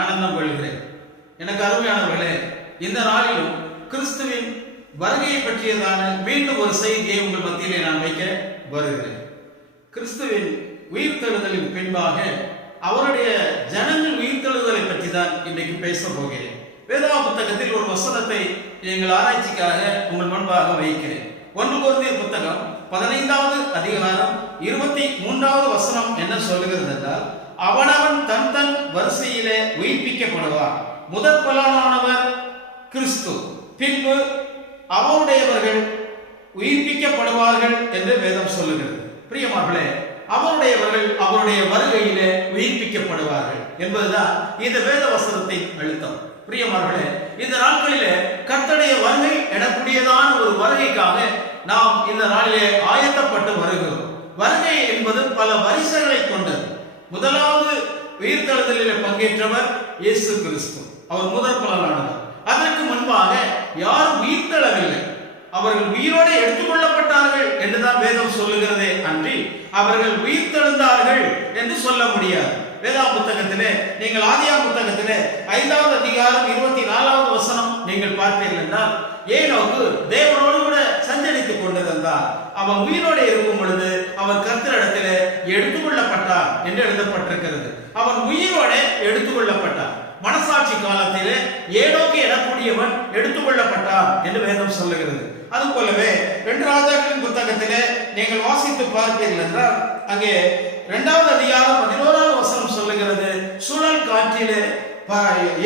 ஆனந்தம் கொள்கிறேன். எனக்கு அருமையானவர்களே, இந்த நாளிலும் கிறிஸ்துவின் வருகையை பற்றியதான மீண்டும் ஒரு செய்தியை உங்கள் மத்தியிலே நான் வைக்க வருகிறேன். கிறிஸ்துவின் உயிர்த்தெழுதலின் பின்பாக அவருடைய ஜனங்கள் உயிர்த்தெழுதலை பற்றி தான் இன்றைக்கு பேச போகிறேன். வேதாகம புத்தகத்தில் ஒரு வசனத்தை எங்கள் ஆராய்ச்சிக்காக உங்கள் முன்பாக வைக்கிறேன். 1 கொரிந்தியர் புத்தகம் 15வது அதிகாரம் 23வது வசனம் என்ன சொல்லுகிறது என்றால், அவனவன் தன் தன் வரிசையிலே உயிர்ப்பிக்கப்படுவார். முதற் பலனானவர் கிறிஸ்து, பின்பு அவருடையவர்கள் உயிர்ப்பிக்கப்படுவார்கள் என்று வேதம் சொல்லுகிறது. பிரியமார்களே, அவருடையவர்கள் அவருடைய வருகையிலே உயிர்ப்பிக்கப்படுவார்கள் என்பதுதான் இந்த வேத வசனத்தின் அழுத்தம். பிரியமார்களே, இந்த நாட்களிலே கர்த்தருடைய வருகை எனக்கூடியதான ஒரு வருகைக்காக நாம் இந்த நாளிலே ஆயத்தப்பட்டு வருகிறோம். வருகை என்பது பல வரிசைகளை கொண்டது. முதலாவது உயிர்த்தெழுதலிலே பங்கேற்றவர் இயேசு கிறிஸ்து, அவர் முதற் பலனானவர். அதற்கு முன்பாக யாரும் உயிர்த்தெழவில்லை, அவர்கள் உயிரோடு எடுத்துக்கொள்ளப்பட்டார்கள் என்றுதான் வேதம் சொல்லுகிறதே அன்றி அவர்கள் உயிர்த்தெழுந்தார்கள் என்று சொல்ல முடியாது. வேதாகம புத்தகத்திலே நீங்கள் ஆதியாகம புத்தகத்திலே 5வது அதிகாரம் 24வது வசனம் நீங்கள் பார்த்தீர்கள் என்றால், ஏனோக்கு தேவனோடு கூட சஞ்சரித்துக் கொண்டிருந்தார். அவன் உயிரோடு இருக்கும் பொழுது அவன் கர்த்தரிடத்திலே எடுத்துக்கொள்ளப்பட்டார் என்று எழுதப்பட்டிருக்கிறது. அவன் உயிரோட எடுத்துக்கொள்ளப்பட்டார். மனசாட்சி காலத்திலே ஏனோக்கு எனக்கூடியவன் எடுத்துக்கொள்ளப்பட்டார் என்று வேதம் சொல்லுகிறது. அது போலவே 2 ராஜாக்களின் புத்தகத்திலே நீங்கள் வாசித்து பார்ப்பீர்கள் என்றால், அங்கே 2வது அதிகாரம் 11வது வசனம் சொல்லுகிறது, சுழல் காற்றிலே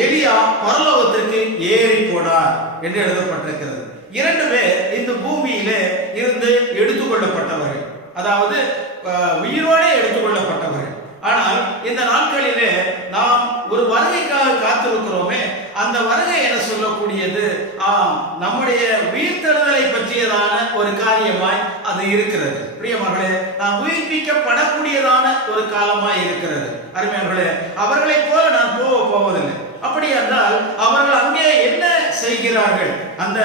எலியா பரலோகத்திற்கு ஏறி போனார் என்று எழுதப்பட்டிருக்கிறது. 2 பேர் இந்த பூமியிலே இருந்து எடுத்துக்கொள்ளப்பட்டவர்கள், அதாவது உயிரோடு எடுத்துக்கொள்ளப்பட்டவர்கள். ஆனால் இந்த நாட்களிலே நாம் ஒரு வருகைக்காக காத்திருக்கிறோமே, அந்த வருகை என சொல்லக்கூடியது நம்முடைய உயிர்த்தெழுதலை பற்றியதான ஒரு காரியமாய் அது இருக்கிறது. பிரியமார்களே, நாம் உயிர்ப்பிக்கப்படக்கூடியதான ஒரு காலமாய் இருக்கிறது. அருமையார்களே, அவர்களை போல நான் போவதில்லை. அப்படி என்றால் அவர்கள் அங்கே என்ன செய்கிறார்கள்? அந்த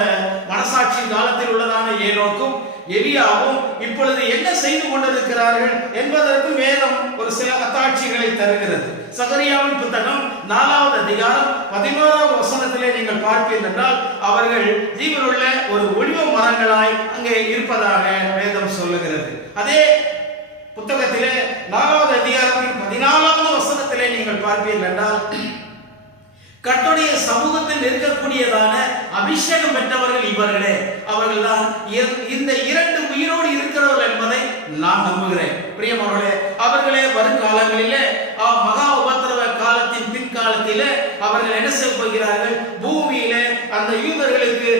மனசாட்சி காலத்தில் உள்ளதான ஏனோக்கும் எலியாவும் இப்பொழுது என்ன செய்து கொண்டிருக்கிறார்கள் என்பதற்கு வேதம் ஒரு சில அத்தாட்சிகளை தருகிறது. சகரியாவின் புத்தகம் 4வது அதிகாரம் 11வது வசனத்திலே நீங்கள் பார்ப்பீர்கள் என்றால், அவர்கள் ஜீவனுள்ள ஒரு ஒலிவ மரங்களாய் அங்கே இருப்பதாக வேதம் சொல்லுகிறது. அதே புத்தகத்திலே 4வது அதிகாரத்தின் 14வது வசனத்திலே நீங்கள் பார்ப்பீர்கள் என்றால், கர்த்தருடைய சமூகத்தில் இருக்கக்கூடியதான அபிஷேகம் பெற்றவர்கள் இவர்களே, அவர்கள் தான் இந்த 2 உயிரோடு இருக்கிறவர்கள் என்பதை நான் நம்புகிறேன். பிரியமானவர்களே, அவர்களே வருங்காலங்களிலே மகா உபத்திரவ காலத்தின் பின்காலத்திலே அவர்கள் என்ன செய்ய போகிறார்கள்? பூமியிலே அந்த யூதர்களுக்கு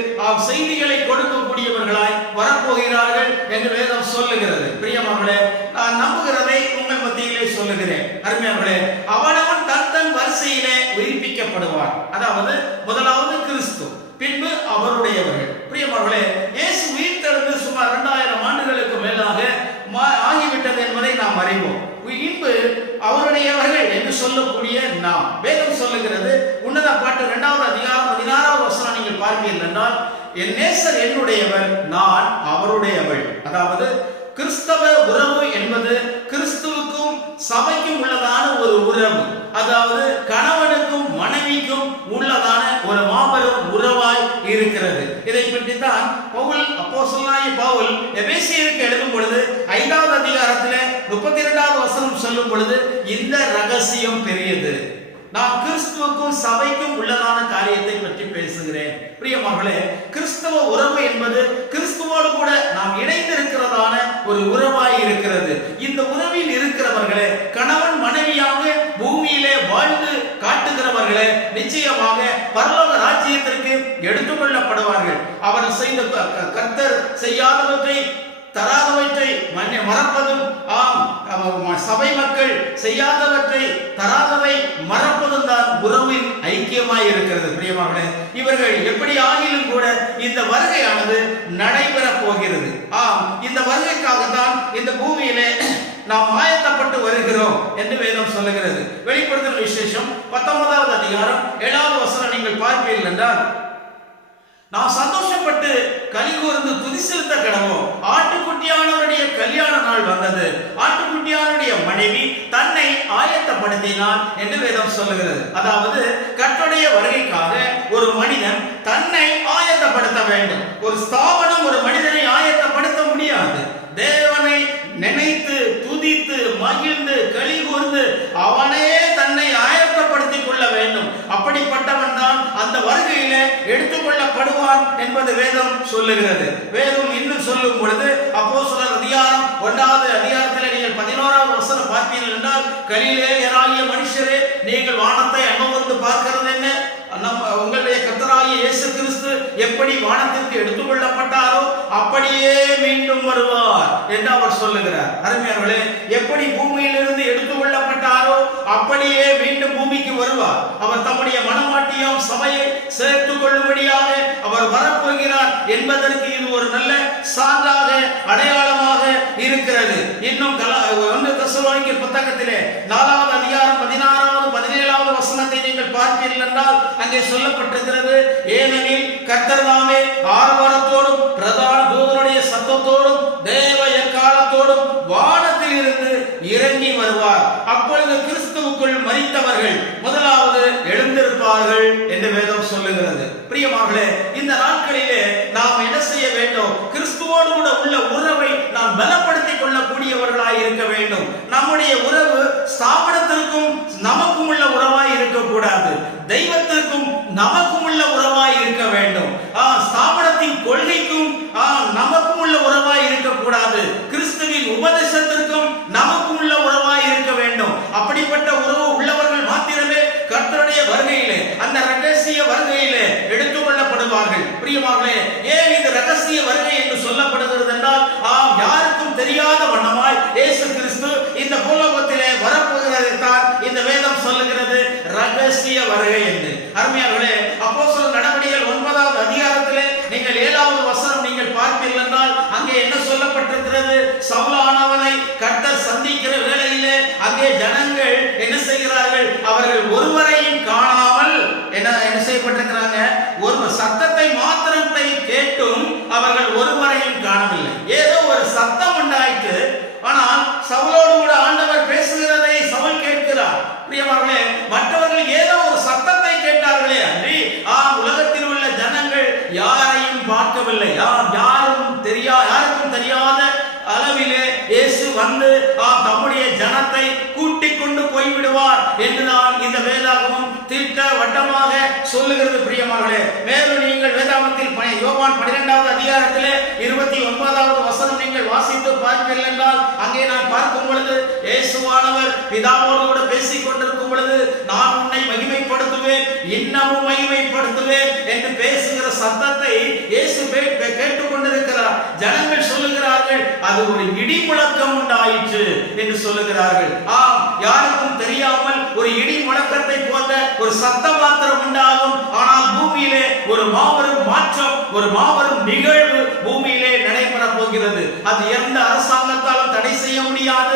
செய்திகளை கொடுக்கக்கூடியவர்களாய் வரப்போகிறார்கள் என்று வேதம் சொல்லுகிறது. பிரியமானவர்களே, நான் நம்புகிறதை உங்கள் மத்தியிலே சொல்லுகிறேன். அருமையானவர்களே, அவனவன் தன் தன் வரிசையிலே உயிர்ப்பிக்கப்படுவார். அதாவது முதலாவது கிறிஸ்து, பின்பு அவருடையவர்கள். பிரியமானவர்களே, இயேசு உயிர்த்தெழுந்து சுமார் 2000 ஆண்டுகளுக்கு மேலாக ஆகிவிட்டது என்பதை நாம் அறிவோம். இன்பு அவருடையவர்கள் என்று சொல்லக்கூடிய நாம், வேதம் சொல்லுகிறது உன்னத பாட்டு 2வது அதிகாரம் 16வது வசனம் நீங்கள் பார்ப்பீர்கள் என்றால், என் நேசர் என்னுடையவர், நான் அவருடையவள். அதாவது கிறிஸ்தவ உறவு என்பது கிறிஸ்துவுக்கும் சபைக்கும் உள்ளதான ஒரு உறவு. அதாவது கணவனுக்கும் மனைவிக்கும் உள்ளதான ஒரு மாபெரும் உறவாய் இருக்கிறது. இதை பற்றி தான் அப்போஸ்தலனாகிய பவுல் எபேசியருக்கு எழுதும் பொழுது 5வது அதிகாரத்திலே 32வது வசனம் சொல்லும் பொழுது, இந்த ரகசியம் பெரியது. நான் கிறிஸ்துவுக்கும் சபைக்கும் உள்ளதான காரியத்தை பற்றி பேசுகிறேன். பிரியமானவர்களே, கிறிஸ்தவ உறவு என்பது கிறிஸ்துவோடு கூட நாம் இணைந்திருக்கிறதான ஒரு உறவாய் இருக்கிறது. இந்த உறவில் இருக்கிறவர்களே, கணவன் மனைவியாக பூமியிலே வாழ்ந்து காட்டுகிறவர்களே, நிச்சயமாக பரலோக ராஜ்யத்திற்கு எடுத்துக்கொள்ளப்படுவார்கள். அவர்கள் செய்த கர்த்தர் செய்யாதவற்றை தராதவற்றை மறப்பதும், சபை மக்கள் செய்யாதவற்றை தராதவை மறப்பதும் தான் உறவின் ஐக்கியமாய் இருக்கிறது. பிரியமானவர்களே, இவர்கள் எப்படி ஆகிலும் கூட இந்த வருகையானது நடைபெற போகிறது. இந்த வருகைக்காகத்தான் இந்த பூமியிலே நாம் ஆயத்தப்பட்டு வருகிறோம் என்று வேதம் சொல்லுகிறது. வெளிப்படுத்தல் விசேஷம் 19வது அதிகாரம் 7வது வசனம் நீங்கள் பார்ப்பீர்கள் என்றால், நாம் சந்தோஷப்பட்டு கலிகூர்ந்து துதி செலுத்த கடவோம். ஆட்டுக்குட்டியானவருடைய கல்யாண நாள் வந்தது. ஆட்டுக்குட்டியானுடைய மனைவி தன்னை ஆயத்தப்படுத்தினார் என்று வேதம் சொல்லுகிறது. அதாவது கர்த்தருடைய வருகைக்காக ஒரு மனிதன் தன்னை ஆயத்தப்படுத்த வேண்டும். ஒரு ஸ்தாபனம் ஒரு மனிதனை ஆயத்தப்படுத்த முடியாது. தேவனை நினைத்து துதித்து மகிழ்ந்து கலிகூர்ந்து அவனே தன்னை ஆயத்தப்படுத்திக் கொள்ள வேண்டும். அப்படிப்பட்டவன் தான் அந்த வருகையில எடுத்துக்கொள்ளப்படுவான் என்பது வேதம் சொல்லுகிறது. வேதம் இன்னும் சொல்லும் பொழுது அப்போஸ்தலர் அதிகாரம் 1வது அதிகாரத்தில் நீங்கள் 11வது வசனம் பார்ப்பீர்கள் என்றால், கலிலேயராகிய மனுஷரே, நீங்கள் வானத்தை அனுபவித்து பார்க்கிறது என்ன? உங்களுடைய கர்த்தராகிய இயேசு கிறிஸ்து எப்படி வானத்திற்கு எடுத்துக்கொள்ளப்பட்டாரோ அப்படியே மீண்டும் வருவார் என்று அவர் சொல்லுகிறார். அருமையானவர்களே, எப்படி பூமியிலிருந்து எடுத்துக்கொள்ளப்பட்டாரோ அப்படியே மீண்டும் பூமிக்கு வருவார். அவர் தம்முடைய மனமாட்டியம் சபையை சேர்த்துக் கொள்ளும்படியாக அவர் வரப்போகிறார் என்பதற்கு இது ஒரு நல்ல சான்றாக அடையாளமாக இருக்கிறது. இன்னும் 1 தெசலோனிக்கேயர் புத்தகத்திலே 4வது அதிகாரம் 16வது 17வது வசனத்தை நீங்கள் பார்ப்பீர்கள் என்றால் அங்கே சொல்லப்பட்டிருக்கிறது, ஏனெனில் கர்த்தர் தாமே ஆரவாரத்தோடும் பிரதான தூதனுடைய சத்தத்தோடும் தேவ எக்காலத்தோடும் வானத்தில் இருந்து இறங்கி வருவார். அப்பொழுது கிறிஸ்துவுக்குள் மரித்தவர்கள் முதலாவது எழுந்திருப்பார்கள் என்று வேதம் சொல்லுகிறது. பிரியமானவர்களே, இந்த நாட்களிலே நாம் என்ன செய்ய வேண்டும்? கிறிஸ்துவோடு கூட உள்ள உறவை நாம் பலப்படுத்திக் கொள்ளக்கூடியவர்களாய் இருக்க வேண்டும். நம்முடைய உறவு ஸ்தாபனத்திற்கும் நமக்கும் உள்ள உறவாய் இருக்கக்கூடாது. தெய்வத்திற்கும் நமக்கும் உள்ள உறவாய் இருக்க வேண்டும். ஸ்தாபனத்தின் கொள்கைக்கும் நமக்கும் உள்ள உறவாய் இருக்கக்கூடாது. கிறிஸ்துவின் உபதேசத்திற்கும் நமக்கும் உள்ள உறவாய் இருக்க வேண்டும். அப்படிப்பட்ட உறவு உள்ளவர்கள் மாத்திரமே கர்த்தருடைய வருகையிலே, அந்த ரகசிய வருகையிலே எடுத்துக்கொள்ளப்படுவார்கள். பிரியமானவர்களே, ஏன் இது ரகசிய வருகை என்று சொல்லப்படுகிறது என்றால், யாருக்கும் தெரியாத வண்ணமாய் இயேசு கிறிஸ்து இந்த பூலோகத்திலே வரப்போகிறதை தான் இந்த வேதம் சொல்லுகிறது ரகசிய வருகை என்று. அருமையானவர்களே, அப்போஸ்தலர் நடவடிக்கைகள் 9வது அதிகாரத்திலே நீங்கள் 7வது வசனம் நீங்கள் பார்ப்பீர்கள் என்றால் அங்கே என்ன சொல்லப்பட்டிருக்கிறது? சவுலானவனை கர்த்தர் சந்திக்கிற வேளையிலே அங்கே ஜனங்கள் என்ன செய்கிறார்கள்? அவர்கள் ஒருவரையும் காணாமல் என்ன செய்யப்பட்டிருக்கிறாங்க? ஒரு சத்தத்தை மாத்திரத்தை கேட்டும் அவர்கள் ஒருவரையும் காணவில்லை. ஏதோ ஒரு சத்தம் உண்டாயிற்று, ஆனால் சவுலோடு கூட ஆண்டவர் பேசுகிறதை சவுல் கேட்கிறார். பிரியமானவர்களே, மற்றவர்கள் ஏதோ ஒரு சத்தத்தை கேட்டார்களே அன்றி உலகத்தில் உள்ள ஜனங்கள் யாரையும் பார்க்கவில்லை. யாருக்கும் தெரியாத அளவிலே இயேசு வந்து தம்முடைய ஜனத்தை கூட்டிக் கொண்டு போய்விடுவார் என்றுதான் இந்த வேதாகமம் திட்டவட்டமாக சொல்லுகிறது. பிரியமானவர்களே, மேலும் நீங்கள் வேதாகமத்தில் யோவான் 12வது அதிகாரத்திலே 29வது வசனம் நீங்கள் வாசித்து பார்ப்பீர்கள் என்றால் அங்கே நான் பார்க்கும் பொழுது இயேசுவானவர் பிதாவோடு கூட பேசிக் கொண்டிருக்கும் பொழுது, நான் உன்னை மகிமைப்படுத்துவேன், இன்னமும் மகிமைப்படுத்துவேன் என்று பேசுகிற சத்தத்தை இயேசு கேட்டுக் கொண்டிருக்கிறார். ஜனங்கள் சொல்லுகிறார்கள், அது ஒரு இடி முழக்கம் உண்டாயிற்று என்று சொல்லுகிறார்கள். யாருக்கும் தெரியாமல் ஒரு இடி முழக்கத்தை போன்ற ஒரு சத்தம் மாத்திரம் உண்டாகும். ஆனால் பூமியிலே ஒரு மாபெரும் மாற்றம், ஒரு மாபெரும் நிகழ்வு பூமியிலே நடைபெற போகிறது. அது எந்த அரசாங்கத்தாலும் தடை செய்ய முடியாது,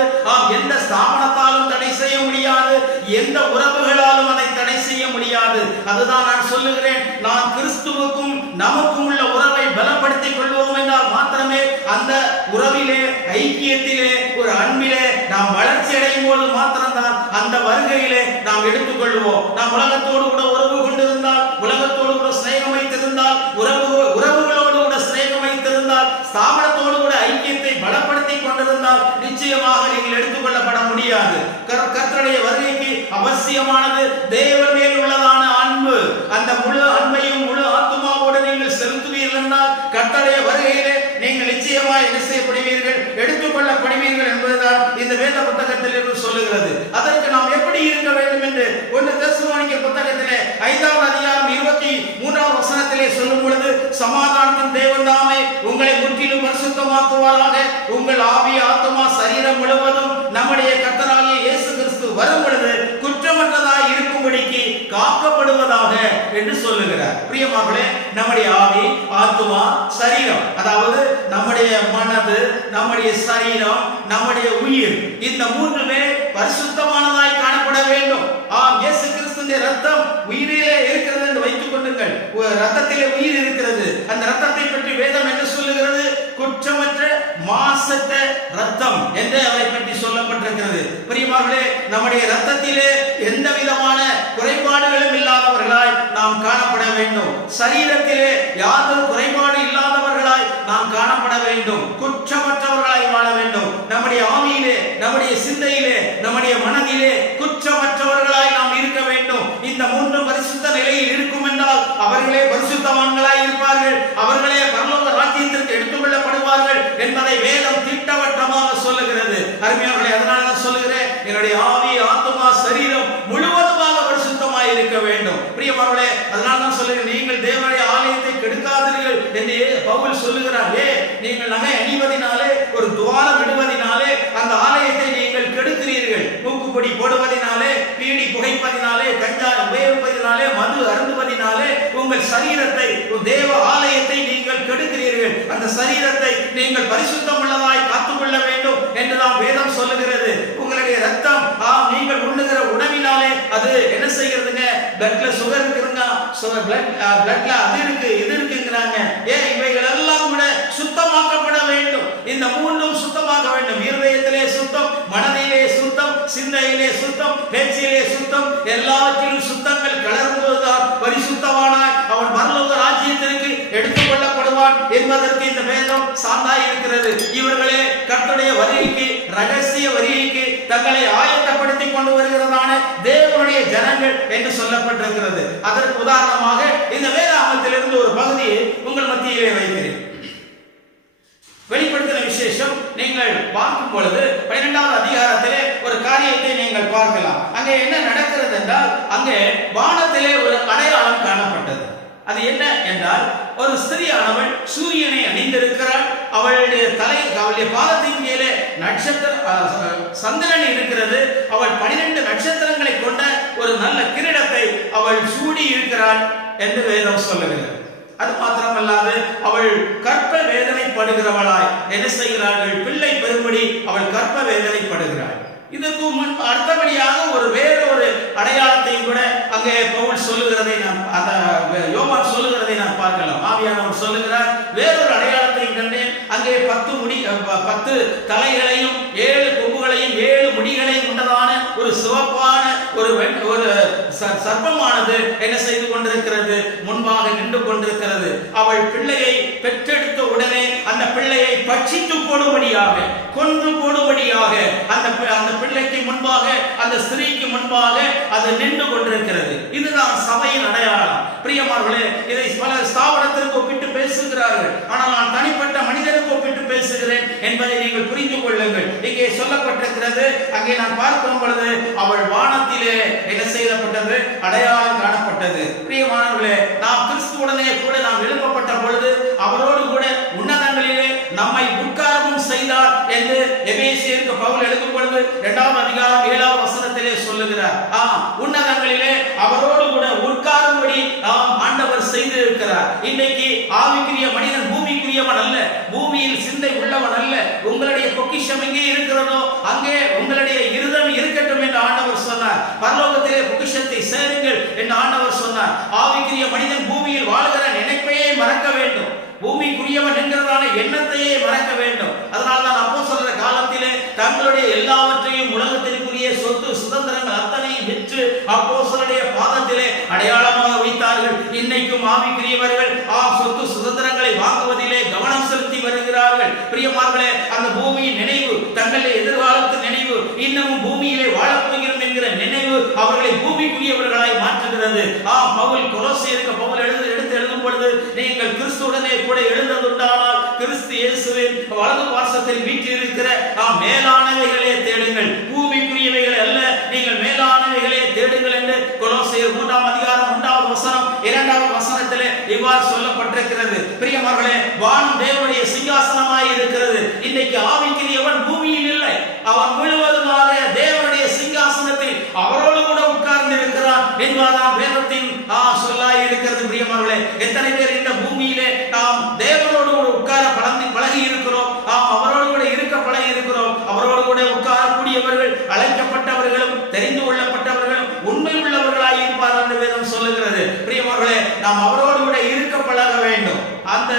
எந்த ஸ்தாபனத்தாலும் தடை செய்ய முடியாது, எந்த உறவுகளாலும் அதை தடை செய்ய முடியாது. அதுதான் நான் சொல்லுகிறேன், நான் கிறிஸ்துவுக்கும் நமக்கும் உள்ள உறவை பலப்படுத்திக் கொள்வோம் என்றால் மாத்திரமே அந்த உறவிலே, ஐக்கியத்திலே, ஒரு அன்பிலே நாம் வளர்ச்சி அடையும் போது மாத்திரம்தான் அந்த வருகையிலே நாம் எடுத்துக்கொள்வோம். நாம் உலகத்தோடு கூட உறவு கொண்டிருந்தால், உலகத்தோடு கூட சிநேகம் வைத்திருந்தால், உறவுகளோடு கூட சிநேகம் வைத்திருந்தால், ஸ்தாபனத்தோடு கூட ஐக்கியத்தை பலப்படுத்திக் கொண்டிருந்தால் நிச்சயமாக நீங்கள் எடுத்துக்கொள்ளப்பட முடியாது. கர்த்தருடைய வருகைக்கு அவசியமானது தேவன் மேல் உள்ளதான அன்பு. அந்த முழு அன்பையும் முழு ஆத்துமாவோடு நீங்கள் செலுத்துவீர்கள் என்றால் கர்த்தருடைய வருகையிலே நீங்கள் நிச்சயமாக என்ன செய்யப்படுவீர்கள்? எடுத்துக்கொள்ளப்படுவீர்கள் என்பதுதான் இந்த வேத புத்தகத்தில் இருந்து சொல்லுகிறது. அதற்கு நாம் எப்படி இருக்க வேண்டும் என்று 1 தெசலோனிக்கேயர் புத்தகத்திலே 5வது அதிகாரம் 23வது வசனத்திலே சொல்லும் பொழுது, சமாதானத்தின் தேவன் தாமே உங்களை முற்றிலும் பரிசுத்தமாக்குவாராக, உங்கள் ஆவி ஆத்துமா சரீரம் முழுவதும் நம்முடைய கர்த்தராகிய இயேசு கிறிஸ்து வரும் பொழுது குற்றமற்றதாய் இருக்கும்படிக்கு காக்கப்படுவதாக என்று சொல்லுகிறார். பிரியமானவர்களே, நம்முடைய ஆவி ஆத்துமா சரீரம், அதாவது நம்முடைய மனது, நம்முடைய சரீரம், நம்முடைய உயிர், இந்த மூன்றுமே பரிசுத்தமானதாய் காணப்பட வேண்டும். இயேசு கிறிஸ்துவின் ரத்தம் உயிரிலே இருக்கிறது என்று வைத்துக் கொள்ளுங்கள். ரத்தத்திலே உயிர் இருக்கிறது. அந்த ரத்தத்தை பற்றி வேதம் என்ன சொல்லுகிறது? குற்றமற்ற மாசற்ற ரத்தம் என்று அவரை பற்றி சொல்லப்பட்டிருக்கிறது. பிரியமானவர்களே, நம்முடைய ரத்தத்திலே எந்த விதமான குறைபாடுகளும் இல்லாதவர்களாய் நாம் காணப்பட வேண்டும். சரீரத்திலே யாதொரு குறைபாடு இல்லாதவர்களாய் நாம் காணப்பட வேண்டும். குற்றமற்றவர்களாய் வாழ வேண்டும். நம்முடைய ஆவியிலே, நம்முடைய சிந்தையிலே, நம்முடைய மனதிலே குற்றமற்றவர்களாய் நாம் இருக்க வேண்டும். இந்த மூன்று பரிசுத்த நிலையில் இருக்கும் என்றால் அவர்களே பரிசுத்தவான்களாய் இருப்பார்கள். அவர்களே பரலோக ராஜ்யத்திற்கு எடுத்துக்கொள்ளப்படுவார்கள் என்பதை வேதம் திட்டவட்டமாக சொல்லுகிறது. அருமையானவர்களே, அதனால நான் சொல்லுகிறேன், என்னுடைய ஆவி, ஆத்துமா, சரீரம் முழுவதுமாக பரிசுத்தமாய் இருக்க வேண்டும். பிரியமானவர்களே, அதனால நான் சொல்லுகிறேன், நீங்கள் தேவனுடைய ஆலயத்தை கெடுக்காதீர்கள் என்று பவுல் சொல்லுகிறார். நீங்கள் நகை அணிவதினாலே, ஒரு துவாரம் விடுவதினாலே அந்த ஆலயத்தை நீங்கள் கெடுக்கிறீர்கள். மூக்குப்பொடி போடுவதினாலே, பீடி புகைப்பதினாலே, கஞ்சாய் உபயோகிப்பதினாலே, மது அருந்துவதினாலே உங்கள் சரீரத்தை, தேவ ஆலயத்தை நீங்கள் கெடுக்கிறீர்கள். அந்த சரீரத்தை நீங்கள் பரிசுத்தம் உள்ளதாய் காத்துக்கொள்ள வேண்டும் என்றுதான் வேதம் சொல்லுகிறது. உங்களுடைய ரத்தம் நீங்கள் உண்ணுகிற உணவினாலே அது என்ன செய்கிறதுங்க? பிளட்ல சுகர் இருக்குங்க, பிளட்ல அது இருக்கு, இது இருக்குங்கிறாங்க. இவைகள் எல்லாம் கூட சுத்தமாக்கப்பட வேண்டும். இந்த மூன்றும் சுத்தமாக வேண்டும். இருதயத்திலே சுத்தம், மனதிலே சுத்தம், சிந்தையிலே சுத்தம், பேச்சிலே சுத்தம், எல்லாவற்றிலும் சுத்தங்கள் கலரும்போதுதான் பரிசுத்தவானாய் அவன் பரலோக ராஜ்யத்திற்கு எடுத்துக் கொள்ளப்படுவான் என்பதற்கு இந்த வேதம் சான்றாய் இருக்கிறது. இவர்களே கர்த்தருடைய வருகைக்கு, ரகசிய வருகைக்கு தங்களை ஆயத்தப்படுத்திக் கொண்டு வருகிறதான தேவனுடைய ஜனங்கள் என்று சொல்லப்பட்டிருக்கிறது. அதற்கு உதாரணமாக இந்த வேதாகமத்திலிருந்து ஒரு பகுதியை உங்கள் மத்தியிலே வைக்கிறேன். வெளிப்படுத்தின விசேஷம் நீங்கள் பார்க்கும் பொழுது 12வது அதிகாரத்திலே ஒரு காரியத்தை நீங்கள் பார்க்கலாம். அங்கே என்ன நடக்கிறது என்றால், அங்கே வானத்திலே ஒரு அடையாளம் காணப்பட்டது. அது என்ன என்றால், ஒரு ஸ்திரீயானவள் சூரியனை அணிந்திருக்கிறாள். அவளுடைய அவளுடைய பாதத்தின் கீழே சந்திரன் இருக்கிறது. அவள் 12 நட்சத்திரங்களை கொண்ட ஒரு நல்ல கிரீடத்தை அவள் சூடி இருக்கிறாள் என்று வேதம் சொல்லுகிறது. அது மாத்திரமல்லாது அவள் கற்ப வேதனைப்படுகிறவளாய் என்ன செய்கிறார்கள்? பிள்ளை பெறும்படி அவள் கற்ப வேதனைப்படுகிறாள். இதற்கு முன் அடுத்தபடியாக வேறொரு அடையாளத்தையும் கூட அங்கே பவுல் சொல்லுகிறதை யோவான் சொல்லுகிறதை நாம் பார்க்கலாம். ஆவியானவர் சொல்லுகிறார், வேறொரு அடையாளத்தையும் கண்டேன். அங்கே 10 தலைகளையும் 7 கொம்புகளையும் 7 முடிகளையும் கொண்டதான ஒரு சிவப்பான ஒரு சர்ப்பமானது என்ன செய்து கொண்டிருக்கிறது? முன்பாக நின்று கொண்டிருக்கிறது. அவள் பிள்ளையை பெற்றெடுத்த உடனே அந்த பிள்ளையை பட்சித்து போடும்படியாக, கொன்று போடும்படியாக அந்த பிள்ளைக்கு முன்பாக, அந்த ஸ்திரீக்கு முன்பாக அது நின்று கொண்டிருக்கிறது. இதுதான் சபையின் அடையாளம். பிரியமானவர்களே, இதை பல ஸ்தாபனத்திற்கு ஒப்பிட்டு பேசுகிறார்கள். ஆனால் நான் தனிப்பட்ட மனிதனுக்கு ஒப்பிட்டு பேசுகிறேன் என்பதை நீங்கள் புரிந்து கொள்ளுங்கள். இங்கே சொல்லப்பட்டிருக்கிறது, அங்கே நான் பார்க்கும் பொழுது அவள் வானத்திலே என்ன செய்யப்பட்டது? அடையாளம் காணப்பட்டது. பிரியமானவர்களே, நாம் கிறிஸ்துவுடனே கூட நாம் எழுப்பப்பட்ட பொழுது அவரோடு கூட உன்னதங்களிலே நம்மை உட்காரவும் செய்தார் என்று எபேசியருக்கு பவுல் எழுதும் பொழுது 2வது அதிகாரம் 7வது வசனத்திலே சொல்லுகிறார். உன்னதங்களிலே அவரோடு கூட உட்காரும்படி ஆண்டவர் செய்து இருக்கிறார். இன்னைக்கு ஆவிக்குரிய மனிதன் பூமிக்குரியவன் அல்ல, பூமியில் சிந்தை உள்ளவன் அல்ல. உங்களுடைய பொக்கிஷம் எங்கே இருக்கிறதோ அங்கே உங்களுடைய இருதயம் இருக்கட்டும் என்று ஆண்டவர் சொன்னார். பரலோகத்திலே பொக்கிஷத்தை சேருங்கள் என்று ஆண்டவர் சொன்னார். ஆவிக்குரிய மனிதன் பூமியில் வாழ்கிற நினைப்பையே மறக்க வேண்டும். பூமிக்குரியவன் என்கிறதான எண்ணத்தையே மறக்க வேண்டும். அதனால்தான் அப்போஸ்தலர் காலத்திலே தங்களுடைய எல்லாவற்றையும் உலகத்திற்குரிய சொத்து சுதந்திரங்கள் அத்தனையும் விற்று அப்போஸ்தலருடைய பாதத்திலே அடையாளமாக வைத்தார்கள். இன்னைக்கும் ஆவிக்குரியவர்கள் சொத்து சுதந்திரங்களை வாங்குவதிலே கவனம் செலுத்தி வருகிறார்கள். பிரியமானவர்களே, அந்த பூமியின் நினைவு, தங்களுடைய எதிர்காலத்து நினைவு, இன்னமும் பூமியிலே வாழப்போகிறோம் என்கிற நினைவு அவர்களை பூமிக்குரியவர்களாய் மாற்றுகிறது. பவுல் கொலோசியருக்கு பவுல் எடுத்து எழுதும் பொழுது, நீங்கள் கிறிஸ்துவுடனே கூட எழுந்ததுண்டானால் கிறிஸ்து இயேசுவின் வலது பார்சத்தில் வீற்றிருக்கிற மேலானவைகளே தேடுங்கள், பூமிக்குரியவைகள் அல்ல, நீங்கள் மேலானவைகளே தேடுங்கள் என்று கொலோசியர் 3ஆம் அதிகாரம் 1வது வசனம் 2வது வசனத்திலே இவ்வாறு சொல்லப்பட்டிருக்கிறது. பிரியமானவர்களே, வானம் தேவனுடைய சிங்காசனமாய் இருக்கிறது. இன்னைக்கு ஆவிக்குரியவன் பூமியில் இல்லை, அவன் முழுவதுமாக தேவனுடைய சிங்காசனத்தில் அவரோடு கூட உட்கார்ந்து இருக்கிறான் என்பதுதான் வேதத்தின் சொல்லாய் இருக்கிறது. பிரியமானவர்களே, எத்தனை பேர் இந்த பூமியிலே நாம் தேவனோடு கூட உட்கார பழகி இருக்கிறோம், அவரோடு கூட இருக்க பழகி இருக்கிறோம். அவரோடு கூட உட்காரக்கூடியவர்கள் அழைக்கப்பட்டவர்களும் தெரிந்து கொள்ளப்பட்டவர்களும் உண்மை உள்ளவர்களாய் இருப்பார்கள் என்று வேதம் சொல்லுகிறது. பிரியமானவர்களே, நாம் அவரோடு கூட இருக்க பழக வேண்டும். அந்த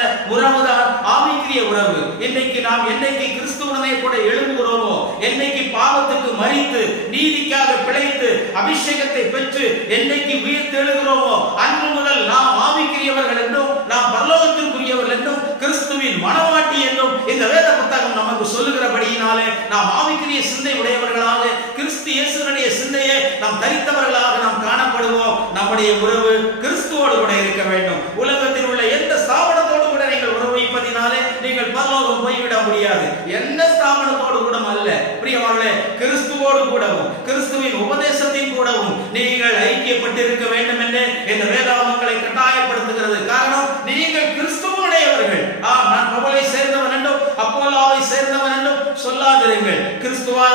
இன்னைக்கு நாம் என்னைக்கு கிறிஸ்துவனை கூட எழும்புகிறோமோ, என்னைக்கு பாவத்துக்கு மரித்து நீதிக்காக பிழைத்து அபிஷேகத்தை பெற்று என்னைக்கு உயிர் தெழுகிறோமோ, அன்று முதல் நாம் ஆவிக்குரியவர்கள் என்றும் நாம் பரலோகத்திற்குரியவர்கள் என்றும் கிறிஸ்துவின் மனவாட்டி என்றும் இந்த வேத புத்தகம் நமக்கு சொல்லுகிறபடியினாலே நாம் ஆவிக்குரிய சிந்தை உடையவர்களாக கிறிஸ்து இயேசுவினுடைய சிந்தையை நாம் தரித்தவர்களாக நாம் காணப்படுவோம். நம்முடைய உறவு கிறிஸ்துவோடு கூட இருக்க வேண்டும். உலகத்தில் உள்ள எந்த ஸ்தாபனத்தோடு கூட நீங்கள் உறவு வைப்பதினாலே நீங்கள் பரலோகம் போய்விட முடியாது. எந்த ஸ்தாபனத்தோடு கூட அல்ல பிரியமானவர்களே, கிறிஸ்துவோடு கூடவும் கிறிஸ்துவின் உபதேசத்தின் கூடவும் நீங்கள் ஐக்கியப்பட்டிருக்க வேண்டும் என்று இந்த வேதாகமங்களை கட்டாயப்படுத்துகிறது. காரணம், நீங்கள் கிறிஸ்துவனுடையவர்கள். நான் பவுலை சேர்ந்தவன் என்றும் அப்போலோவை சேர்ந்தவன் என்றும் சொல்லாதிருங்கள். கிறிஸ்துவா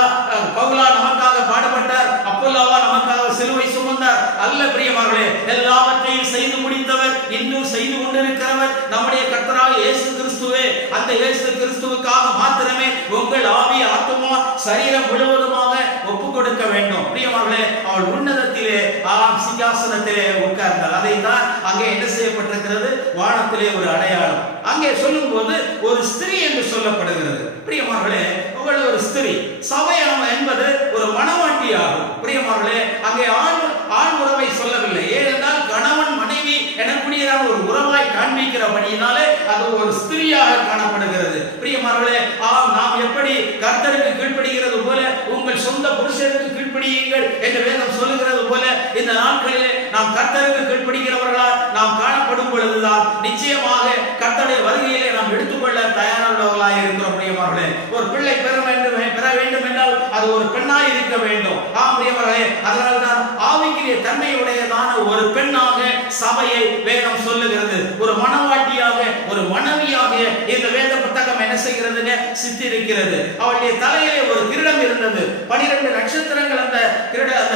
பவுலா நமக்காக பாடுபட்டார், அப்போலோவா நமக்காக சிலுவை சுமந்தார் அல்ல பிரியமானவர்களே. எல்லாவற்றையும் செய்து முடித்தவர், இன்னும் செய்து கொண்டிருக்கிறவர் நம்முடைய கர்த்தராகிய இயேசு கிறிஸ்துவே. அந்த இயேசு கிறிஸ்துவுக்காக மாத்திரமே உங்கள் ஆவி, ஆத்துமா, சரீரம் முழுவதுமாக ஒப்பு கொடுக்க வேண்டும். பிரியமானவர்களே, அவள் உன்னதத்திலே சிங்காசனத்திலே உட்கார்ந்தார். அதைத்தான் அங்கே என்ன செய்யப்பட்டிருக்கிறது, வானத்திலே ஒரு அடையாளம். அங்கே சொல்லும் போது ஒரு ஸ்திரீ என்று சொல்லப்படுகிறது. பிரியமானவர்களே, அவள் ஒரு ஸ்திரீ. சபையம் என்பது ஒரு மணவாட்டி ஆகும். பிரியமானவர்களே, அங்கே ஆண் உறவை சொல்லவில்லை. ஏனென்றால் கணவன் மனைவி எனக்குரியதான ஒரு உறவாய் காண்பிக்கிறபடியினாலே அது ஒரு ஸ்திரீயாக காணப்படுகிறது. பிரியமானவர்களே, நாம் எப்படி கர்த்தருக்கு கீழ்ப்படுகிறது போல உங்கள் சொந்த புருஷருக்கு கீழ்ப்படியுங்கள் என்று வேதம் சொல்லுகிறது போல, இந்த நாட்களிலே நாம் கர்த்தருக்கு கீழ்ப்படுகிறவர்களால் நாம் காணப்படும் பொழுதுதான் நிச்சயமாக கர்த்தருடைய வருகையிலே நாம் எடுத்துக்கொள்ள தயாரானவர்களாக இருக்கிறோம். பிரியமானவர்களே, ஒரு பிள்ளை பெற வேண்டும் என்றால் அது ஒரு பெண்ணாய் இருக்க வேண்டும். பிரியமானவர்களே, அதனால்தான் ஆவிக்குரிய தன்மையுடையதான ஒரு பெண்ணாக சபையை வேதம் சொல்லுகிறது. ஒரு மணவாட்டியாக, ஒரு மனைவியாக இந்த வேத புத்தகம் என்ன செய்கிறதுன்னு சித்தரிக்கிறது. அவளுடைய தலையிலே ஒரு கிரீடம் இருந்தது. 12 நட்சத்திரங்கள் அந்த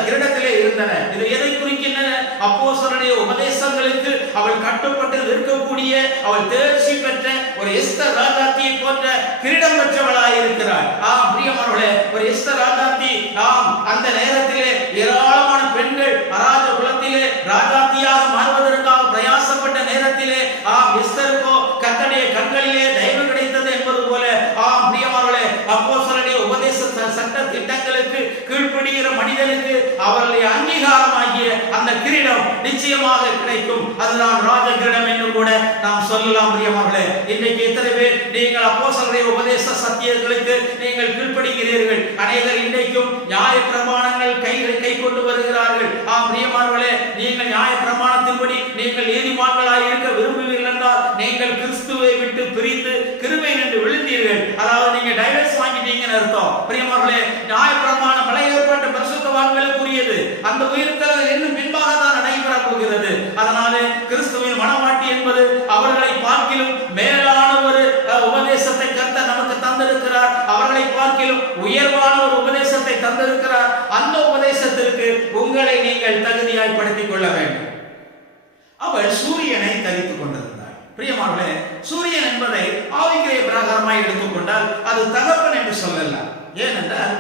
கிரீடத்திலே இருந்தன. இது எதை குறிக்கின்றன? அப்போஸ்தலருடைய உபதேசங்களுக்கு அவள் கட்டுப்பட்டு இருக்கக்கூடிய, அவள் தேர்ச்சி பெற்ற ஒரு எஸ்தர் ராஜாத்தியை போன்ற கிரீடம் பெற்றவளாய் இருக்கிறாள். பிரியமானவர்களே, ஒரு எஸ்தர் ராஜாத்தி அந்த நேரத்திலே ஏராளமான பெண்கள் அராஜ குலத்திலே ராஜாத்தியாக மாறுவதற்காக பிரயாசப்பட்ட நேரத்திலே எஸ்தருக்கோ கர்த்தருடைய கண்களிலே தயவு கிடைத்தது என்பது போல பிரியமானவர்களே, அப்போஸ்தலருடைய உபதேச சட்ட திட்டங்களுக்கு கீழ்ப்படுகிற மனிதனுக்கு அவருடைய அங்கீகாரமாகிய அந்த கிரீடம் நிச்சயமாக கிடைக்கும். அதுதான் ராஜ கிரீடம் என்று கூட நாம் சொல்லலாம். பிரியமானவர்களே, இன்றைக்கு எத்தனை பேர் நீங்கள் அப்போஸ்தலருடைய உபதேச சத்தியங்களுக்கு நீங்கள் கீழ்ப்படுகிறீர்கள்? அநேகர் இன்றைக்கும் நியாய பிரமாணங்கள் கை கொண்டு வருகிறார்கள். பிரியமானவர்களே, நீங்கள் நியாய பிரமாணத்தின்படி நீங்கள் நீதிமான்களாய் இருக்க விரும்புவீர்கள் என்றால் நீங்கள் கிறிஸ்துவை விட்டு பிரிந்து கிருபை நின்று விழுந்தீர்கள். அதாவது நீங்க டைவர்ஸ் வாங்கிட்டீங்கன்னு அர்த்தம். பிரியமானவர்களே, நியாய பிரமாணம் பழைய ஏற்பாட்டு பரிசுத்தவான்களுக்குரியது. அந்த உயிர்த்தெழுதல் இன்னும் பின்பாக தான் நடைபெற போகிறது. அதனாலே கிறிஸ்துவின் மனவாட்டி என்பது அவர்களை பார்க்கிலும் மேலான ஒரு உபதேசத்தை கர்த்தர் நமக்கு தந்திருக்கிறார். அவர்களை பார்க்கிலும் உயர்வான ஒரு உபதேசத்தை தந்திருக்கிறார். அந்த உபதேசத்திற்கு உங்களை நீங்கள் தகுதியாய் படுத்திக் கொள்ள வேண்டும். அவள் சூரியனை தரித்துக் கொண்டிருந்தாள். பிரியமானவர்களே, சூரியன் என்பதை ஆவிக்குரிய பிரகாரமாய் எடுத்துக்கொண்டால் அது தகப்பன் என்று சொல்லலாம். ஏனென்றால்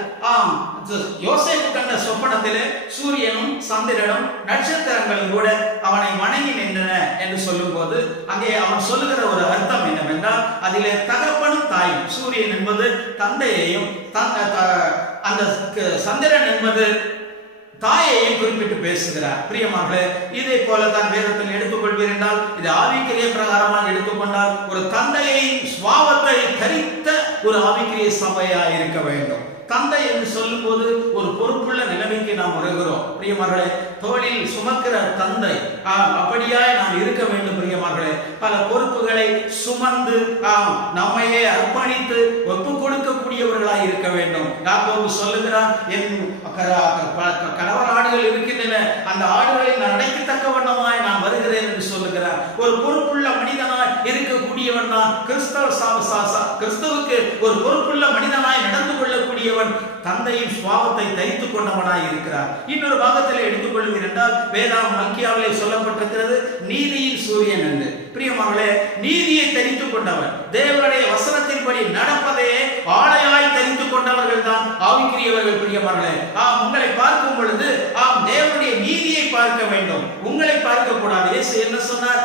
யோசேப்பு கண்ட சொப்பனத்திலே சூரியனும் சந்திரனும் நட்சத்திரங்களும் கூட அவனை வணங்கி நின்றன என்று சொல்லும் போது அங்கே அவன் சொல்லுகிற ஒரு அர்த்தம் என்னவென்றால் அதிலே தகப்பனும் தாயும், சூரியன் என்பது தந்தையையும் அந்த சந்திரன் என்பது தாயையும் குறிப்பிட்டு பேசுகிறார். பிரியமானவர்களே, இதை போலதான் வேதத்தில் எடுத்துக்கொள்வீர் என்றால் இது ஆவிக்குரிய பிரகாரமாக எடுத்துக்கொண்டால் ஒரு தந்தையின் சுபாவத்தை தரித்த ஒரு ஆவிக்குரிய சபையாக இருக்க வேண்டும். தந்தை என்று சொல்லும் போது ஒரு பொறுப்புள்ள நிலைமைக்கு நாம் வருகிறோம். பிரியமானவர்களே, தோளில் சுமக்கிற தந்தை அப்படியாய் நாம் இருக்க வேண்டும். பிரியமானவர்களே, பல பொறுப்புகளை சுமந்து நம்மையே அர்ப்பணித்து ஒப்பு கொடுக்கக்கூடியவர்களாய் இருக்க வேண்டும். யாக்கோபு சொல்லுகிறார், என் கணவர் ஆடுகள் இருக்கின்றன, அந்த ஆடுகளை நான் அடைக்கத்தக்க வண்ணமாய் நான் வருகிறேன் என்று சொல்லுகிறார். ஒரு பொறுப்புள்ள மனிதனாய் இருக்கக்கூடியவன் தான் கிறிஸ்துவுக்கு ஒரு பொறுப்புள்ள மனிதனாய் நடந்து கொள்ளக்கூடியவன் தந்தையின் சுபாவத்தை தரித்துக் கொண்டவனாய் இருக்கிறார். இன்னொரு பாகத்தில் எடுத்துக்கொள்வீர் என்றால் வேதாகம் மல்கியாவிலே சொல்லப்பட்டிருக்கிறது நீதியின் சூரியன் என்று. பிரியமானவர்களே, நீதியை தரித்துக் கொண்டவன், தேவனுடைய வசனத்தின்படி நடப்பதையே ஆடையாய் தரித்துக் கொண்டவர்கள் தான் ஆவிக்குரியவர்கள். பிரியமானவர்களே, உங்களை பார்க்கும் பொழுது தேவனுடைய நீதியை பார்க்க வேண்டும், உங்களை பார்க்க கூடாது. இயேசு என்ன சொன்னார்?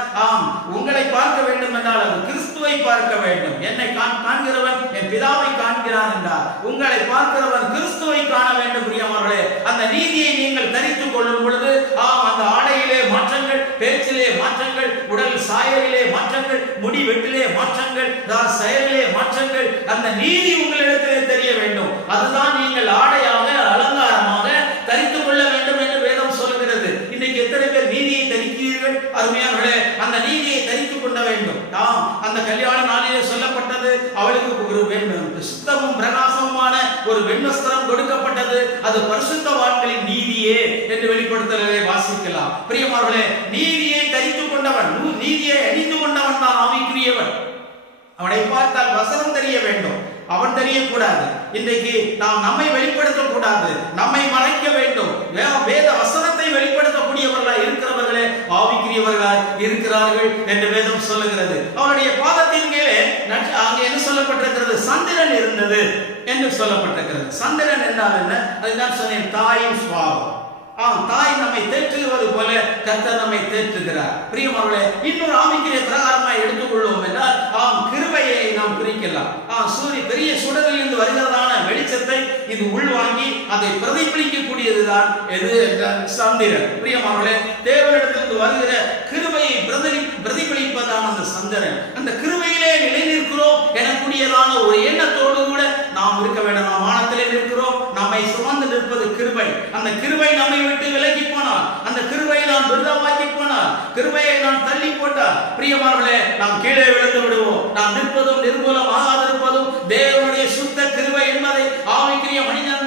உங்களை பார்க்க வேண்டும், வேண்டும் என்றால் அது கிறிஸ்துவை பார்க்க வேண்டும். என்னை காண்கிறவன் என் பிதாவை காண்கிறான் என்றார். உங்களை பார்க்கிறவன் கிறிஸ்துவை காண வேண்டும். பிரியமானவர்களே, அந்த நீதியை நீங்கள் தரித்துக் கொள்ளும் பொழுது அந்த ஆடையிலே மாற்றங்கள், பேச்சிலே மாற்றங்கள், உடல் சாயலிலே மாற்றங்கள், முடி வெட்டிலே மாற்றங்கள், செயலிலே மாற்றங்கள், அந்த நீதி உங்களிடத்திலே தெரிய வேண்டும். அதுதான் நீங்கள் ஆடையாக அலங்காரமாக தரித்துக் கொள்ள வேண்டும் என்று வேதம் சொல்கிறது. இன்னைக்கு எத்தனை பேர் நீதியை தரிக்கிறீர்கள்? அருமையானவர்களே, அந்த நீதியை தரித்துக் கொள்ள வேண்டும். அந்த கல்யாண நாளிலே சொல்லப்பட்டது, அவளுக்கு ஒரு சுத்தமும் பிரகாசமுமான ஒரு வெண்வஸ்திரம் கொடுக்கப்பட்டது. அது பரிசுத்தவான்களின் நீதியே என்று வெளிப்படுத்தலை வாசிக்கலாம். பிரியமானவர்களே, நீதியை தரித்துக் கொண்டவன், நீதியை அணிந்து கொண்டவன் தான் ஆவிக்குரியவன். அவனை பார்த்தால் வசனம் தெரிய வேண்டும், அவன் தெரியக்கூடாது. இன்றைக்கு நாம் நம்மை வெளிப்படுத்த கூடாது, நம்மை மறைக்க வேண்டும். வேத வசனத்தை வெளிப்படுத்தக்கூடியவர்களாய் இருக்கிறவர்களே ஆவிக்குரியவர்களாய் இருக்கிறார்கள் என்று வேதம் சொல்லுகிறது. அவருடைய பாதத்தின் கீழே அங்கே என்ன சொல்லப்பட்டிருக்கிறது? சந்திரன் இருந்தது என்று சொல்லப்பட்டிருக்கிறது. சந்திரன் என்றால் என்ன? அதுதான் சொன்னேன், தாயின் சுவாபம். தாய் நம்மை தேற்றுவது போல கர்த்தர் நம்மை தேற்றுகிறார். பிரியமானவர்களே, இன்னொரு ஆவிக்குரிய பிரகாரமாய் எடுத்துக்கொள்வோம் என்றால் கிருபையை நாம் குறிக்கலாம். பெரிய சுடரில் இருந்து வருகிறதான வெளிச்சத்தை இது உள்வாங்கி அதை பிரதிபலிக்கக்கூடியதுதான் எது என்றால் சந்திரன். பிரியமானவர்களே, தேவனிடத்திலிருந்து வருகிற கிருபையை பிரதிபலிப்பதான அந்த சந்திரன். அந்த கிருபையிலே நிலை நிற்கிறோம் எனக்கூடியதான ஒரு எண்ணத்தோடு கூட நாம் இருக்க வேண்டும். நாம் வானத்திலே நிற்கிறோம், நம்மை சுமந்து நிற்பது கிருபை. அந்த கிருபை நம்மை விட்டு விலகி போனால், அந்த கிருபையை நாம் விருதமாக்கி போனால், கிருபையை நாம் தள்ளி போட்டால், பிரியமானவர்களே, நாம் கீழே விழுந்து விடுவோம். நாம் நிற்பதும் நிர்மூலம் ஆகாதிருப்பதும் தேவனுடைய சுத்த கிருபை என்பதை ஆவிக்குரிய மனிதன்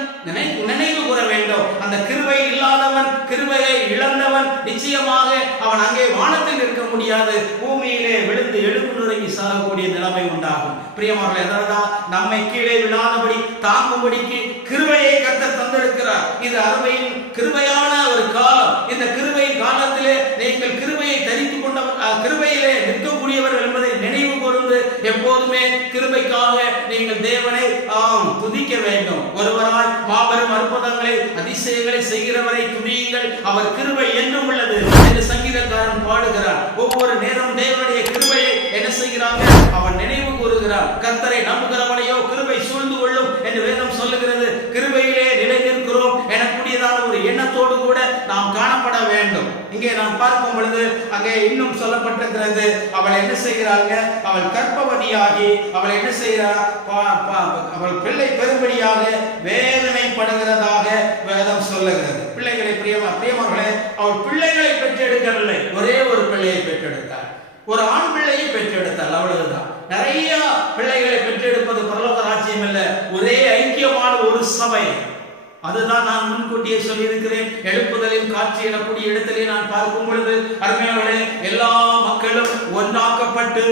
நினைவு கூற வேண்டும். அந்த கிருபை இல்லாதவன், கிருபையை இழந்தவன், நிச்சயமாக அவன் அங்கே வானத்தில் இருக்க முடியாது, பூமியிலே விழுந்து எழுப்பு நுரைக்கு சாகக்கூடிய நிலைமை உண்டாகும். பிரியமானவர்களே, அதனால்தான் நம்மை கீழே விழாதபடி தாங்கும்படிக்கு கிருபையை கர்த்தர் தந்திருக்கிறார். இது அருமையின் கிருபையான ஒரு காலம். இந்த கிருபையின் காலத்திலே நீங்கள் கிருபையை தரித்துக் கொண்டவர், கிருபையிலே நிற்கக்கூடியவர்கள் என்பதை நினைவு கூர்ந்து எப்போதுமே கிருபைக்காக நீங்கள் தேவனை துதிக்க வேண்டும். ஒருவராய் மாபெரும் அற்புதங்களை அதிசயங்களை செய்கிறவரை துதியுங்கள், அவர் கிருபை என்றும் உள்ளது என்று சங்கீதக்காரன் பாடுகிறார். ஒவ்வொரு நேரம் தேவனுடைய கிருபையை என்ன செய்கிறாங்க? அவன் நினைவு கூறுகிறார். கர்த்தரை நம்புகிறவனையோ கிருபை சூழ்ந்து கொள்ளும் என்று வேதம் சொல்லுகிறது. கிருபையிலே நிலை நிற்கிறோம் எனக்கூடியதான ஒரு எண்ணத்தோடு கூட நாம் காணப்பட வேண்டும். இங்கே நாம் பார்க்கும் பொழுது அங்கே இன்னும் சொல்லப்பட்டிருக்கிறது, அவள் என்ன செய்கிறாங்க? அவள் கர்ப்பவதியாகி அவள் என்ன செய்கிறார்? அவள் பிள்ளை பெறும்படியாக வேதனைப்படுகிறதாக வேதம் சொல்லுகிறது. பிள்ளைகளை பிரியமானவர்களே, அவள் பிள்ளைகளை பெற்றெடுக்கவில்லை, ஒரே ஒரு பிள்ளையை பெற்றெடுத்தார். ஒரு ஆண் பிள்ளையை பெற்றெடுத்தாள், அவ்வளவுதான். நிறைய பிள்ளைகளை பெற்றெடுப்பது பரலோக ராஜ்யம் அல்ல, ஒரே ஐக்கியமான ஒரு சபை. அதுதான் நான் முன்கூட்டியே சொல்லியிருக்கிறேன். எழுப்புதலின் காட்சி எனக்கூடிய இடத்திலே நான் பார்க்கும் பொழுது அருமையானவர்களே, எல்லா மக்களும் ஒன்றாக்கப்பட்டு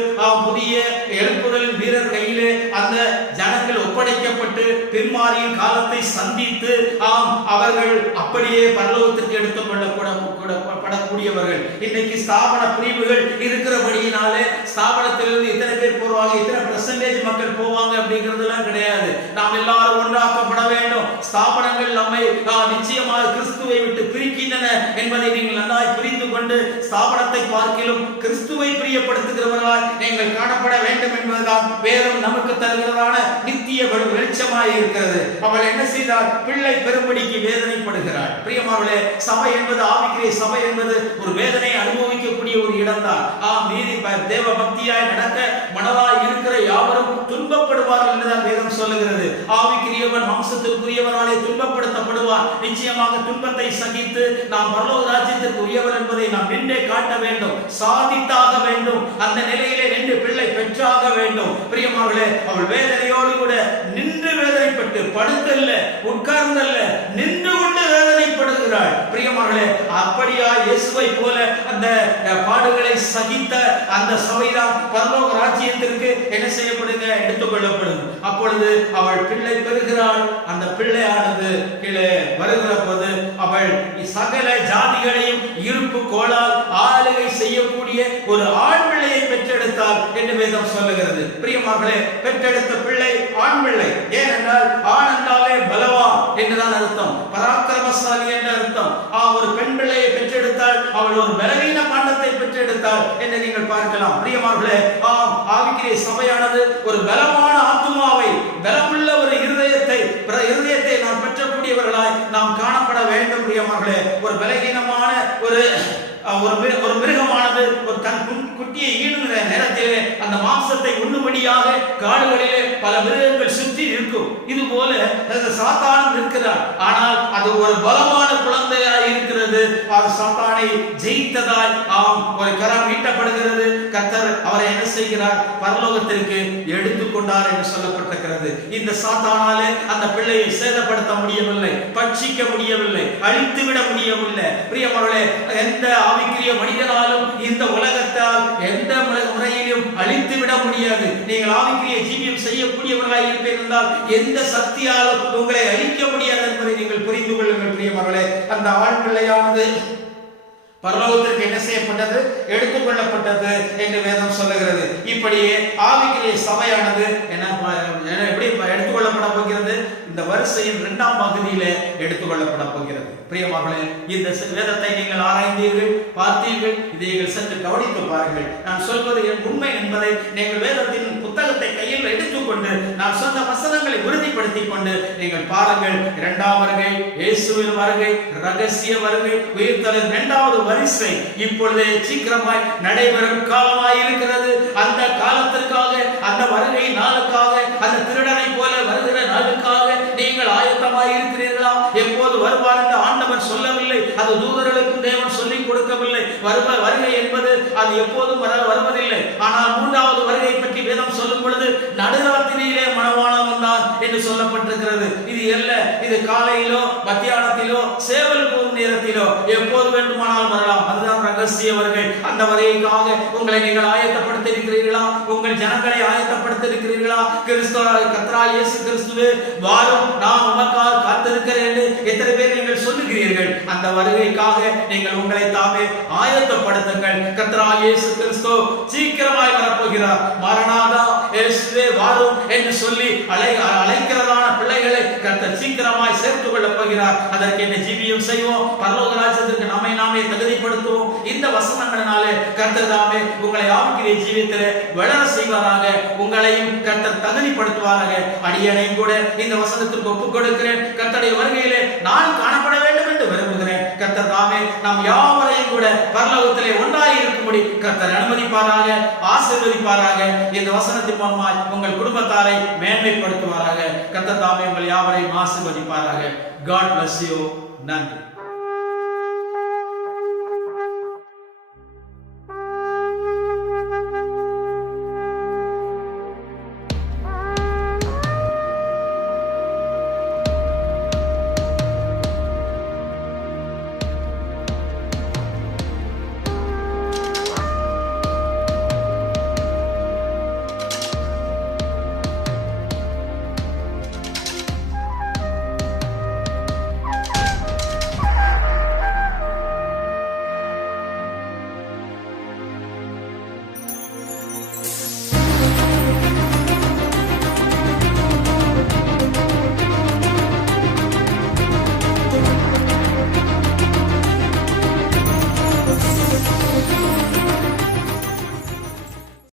புதிய எழுப்புதலின் வீரர் கையிலே அந்த ஜனங்கள் ஒப்படைக்கப்பட்டு பின்மாரியின் காலத்தை சந்தித்து அவர்கள் அப்படியே பரலோகத்திற்கு எடுத்துக் கொள்ளப்படக்கூடியவர்கள். இன்னைக்கு ஸ்தாபன பிரிவுகள் இருக்கிறபடியினாலே ஸ்தாபனத்திலிருந்து இத்தனை பேர் போவாங்க, இத்தனை பெர்சன்டேஜ் மக்கள் போவாங்க அப்படிங்கிறதுலாம் கிடையாது. நாம் எல்லாரும் ஒன்றாக்கப்பட வேண்டும். ஸ்தாபனங்கள் நம்மை நிச்சயமாக கிறிஸ்துவை விட்டு பிரிக்கின்றன என்பதை நீங்கள் நன்றாய் புரிந்து கொண்டு ஸ்தாபனத்தை பார்க்கிலும் கிறிஸ்துவை பிரியப்படுத்துகிறவர்களாய் நீங்கள் காணப்பட வேண்டும் என்பதுதான் வேதம் நமக்கு தருகிறதான நித்திய வெளிச்சமாய் இருக்கிறது. அவள் என்ன செய்தார்? பிள்ளை பெறும்படிக்கு வேதனைப்படுகிறாள். பிரியமானவர்களே, சபை என்பது ஆவிக்குரிய சபை என்பது ஒரு வேதனை அனுபவிக்கக்கூடிய ஒரு இடம்தான். நீதி தேவ பக்தியாய் நடக்க மனதாய் இருக்கிற யாவரும் துன்பப்படுவார்கள் என்றுதான் வேதம் சொல்லுகிறது. ஆவிக்குரியவன் வம்சத்திற்குரியவனாலே துன்பப்படுத்தப்படுவார். நிச்சயமாக துன்பத்தை சகித்து நாம் பரலோக ராஜ்யத்திற்கு உரியவர் என்பதை நாம் நின்றே காட்ட வேண்டும், சாதித்தாக வேண்டும். அந்த நிலையிலே நின்று பிள்ளை பெற்றாக வேண்டும். பிரியமானவர்களே, அவள் வேதனையோடு கூட நின்று வேதனைப்பட்டு, படுத்தல்ல உட்கார்ந்தல்ல, நின்று கொண்டு வேதனைப்படுகிறாள். பிரியமானவர்களே, அப்படியா இயேசுவை போல அந்த பாடுகளை சகித்த அந்த சபைதான் பரலோக ராஜ்யத்திற்கு என்ன செய்யப்படுங்க? எடுத்துக்கொள்ளப்படும். அப்பொழுது அவள் பிள்ளை பெறுகிறாள். அந்த பிள்ளையானது கீழே வருகிற போது அவள் சகல ஜாதிகளையும் இருப்பு கோளால் ஆளுகை செய்யக்கூடிய ஒரு ஆண் பிள்ளையை பெற்றெடுத்தாள் என்று வேதம் சொல்லுகிறது. பிரியமானவர்களே, பெற்றெடுத்த பிள்ளை ஆண் பிள்ளை. ஏனென்றால் ஆண் என்றாலே பலவான் என்றுதான் அர்த்தம், பராக்கிரமசாலி என்ற அர்த்தம். ஒரு பெண் பிள்ளையை பெற்றெடுத்தால் அவள் ஒரு பலவீன பாண்டத்தை பெற்றெடுத்தாள் என்று நீங்கள் பார்க்கலாம். பிரியமானவர்களே, ஆம், ஆவிக்குரிய சபையானது ஒரு பலமான ஆத்துமாவை, பலமுள்ள ஒரு இருதயத்தை நாம் பெற்றக்கூடியவர்களாய் நாம் காணப்பட வேண்டும். பிரியமானவர்களே, ஒரு பலகீனமான ஒரு மிருகமானது ஒரு தன் குட்டியை ஈடுகிற நேரத்திலே அந்த மாம்சத்தை உண்ணும்படியாக காடுகளிலே பல மிருகங்கள் சுற்றி இருக்கும். இது போல சாத்தானும் இருக்கிறார். ஆனால் அது ஒரு பலமான குழந்தையாய் இருக்கிறது. அது சாத்தானை ஜெயித்ததாய் ஒரு கரம் நீட்டப்படுகிறது. கர்த்தர் அவரை என்ன செய்கிறார்? பரலோகத்திற்கு எடுத்துக்கொண்டார் என்று சொல்லப்பட்டிருக்கிறது. இந்த சாத்தானாலே அந்த பிள்ளையை சேதப்படுத்த முடியவில்லை, பட்சிக்க முடியவில்லை, அழித்து விட முடியவில்லை. பிரியமானவர்களே, எந்த ஆவிக்குரிய மனிதனாலும் இந்த உலகத்தால் எந்த முறையிலும் அழித்து விட முடியாது. நீங்கள் ஆவிக்குரிய ஜீவியம் செய்யக்கூடியவர்களாக இருப்பீர்கள், எந்த சக்தியாலும் உங்களை அழிக்க முடியாது என்பதை நீங்கள் புரிந்து கொள்ளுங்கள். பிரியமானவர்களே, அந்த ஆண் பிள்ளையானது பரலோகத்திற்கு என்ன செய்யப்பட்டது? எடுத்துக் கொள்ளப்பட்டது என்று வேதம் சொல்லுகிறது. இப்படியே ஆவிக்குரிய சபையானது எப்படி எடுத்துக் கொள்ளப்பட போகிறது? இந்த வரிசையின் 2ஆம் பகுதியிலே எடுத்துக் கொள்ளப்பட போகிறது. பிரியமானவர்களே, இந்த வேதத்தை நீங்கள் ஆராய்ந்தீர்கள், பார்த்தீர்கள். இதை நீங்கள் சற்று கவனித்து பாருங்கள். நான் சொல்வது என் உண்மை என்பதை நீங்கள் வேதத்தின் புத்தகத்தை கையில் எடுத்துக்கொண்டு நான் சொன்ன வசனங்களை உறுதிப்படுத்திக் கொண்டு நீங்கள் பாருங்கள். 2ஆம் வருகை, இயேசுவின் வருகை, ரகசிய வருகை, உயிர்த்தெழுதல் 2வது வரிசை இப்பொழுதே சீக்கிரமாய் நடைபெறும் காலமாய் இருக்கிறது. அந்த காலத்திற்காக, அந்த வருகை நாளுக்காக, அந்த திருடனை போல வருகிற நாளுக்காக நீங்கள் ஆயத்தமாய் இருக்கிறீர்களா? எப்போது வருவார் என்று ஆண்டவர் சொல்லவில்லை. அது தூதர்களுக்கும் தேவன் சொல்லிக் கொடுக்கவில்லை. வருகை என்பது அது எப்போதும் வருவதில்லை. ஆனால் 3வது வருகை பற்றி வேதம் சொல்லும் பொழுது நடுராத்திரியிலே மணவாளன் வந்தான் என்று சொல்லப்பட்டிருக்கிறது. இது அல்ல, இது காலையிலோ மத்தியானத்திலோ சேவல் கூறும் நேரத்திலோ எப்போது வேண்டுமானால் வரலாம். அதுதான் ரகசிய வருகை. அந்த வருகைக்காக உங்களை நீங்கள் ஆயத்தப்படுத்த இருக்கிறீர்களா? உங்கள் ஜனங்களை ஆயத்தப்படுத்த இருக்கிறீர்களா? கர்த்தராகிய இயேசு கிறிஸ்துவே வாரும், நான் உமக்காக காத்திருக்கிறேன் என்று எத்தனை பேர் நீங்கள் சொல்லுகிறீர்கள்? அந்த வருகைக்காக நீங்கள் உங்களை தாமே ஆயத்தப்படுத்துங்கள். கர்த்தராகிய இயேசு கிறிஸ்து சீக்கிரமாய் வரப்போகிறார். மரணாதா, இயேசுவே வாரும் என்று சொல்லி அழைக்கிறதான பிள்ளைகளை கர்த்தர் சீக்கிரமாய் சேர்த்துக் கொள்ளப் போகிறார். அதற்கு என்ன ஜீவியம் செய்வோம்? பரலோக ராஜ்யத்திற்கு நம்மை நாமே தகுதிப்படுத்துவோம். இந்த வசனங்களினாலே கர்த்தர் தாமே உங்களை ஆவிக்குரிய ஜீவியத்திலே வளர செய்வாராக. உங்களையும் கர்த்தர் தகுதிப்படுத்துவாராக. அடியேனையும் கூட இந்த வசனத்திற்கு ஒப்புக் கொடுக்கிறேன். கர்த்தருடைய வருகையிலே நான் காணப்பட வேண்டும் என்று விரும்புகிறேன். கர்த்தர் தாமே நாம் யாவரையும் கூட பரலோகத்திலே ஒன்றாய் இருக்கும்படி கர்த்தர் அனுமதிப்பாராக, ஆசீர்வதிப்பாராக. இந்த வசனத்தின் மூலமாய் உங்கள் குடும்பத்தாரை மேன்மைப்படுத்துவாராக. கர்த்தர் தாமே உங்கள் யாவரையும் ஆசீர்வதிப்பாராக. God bless you. நன்றி.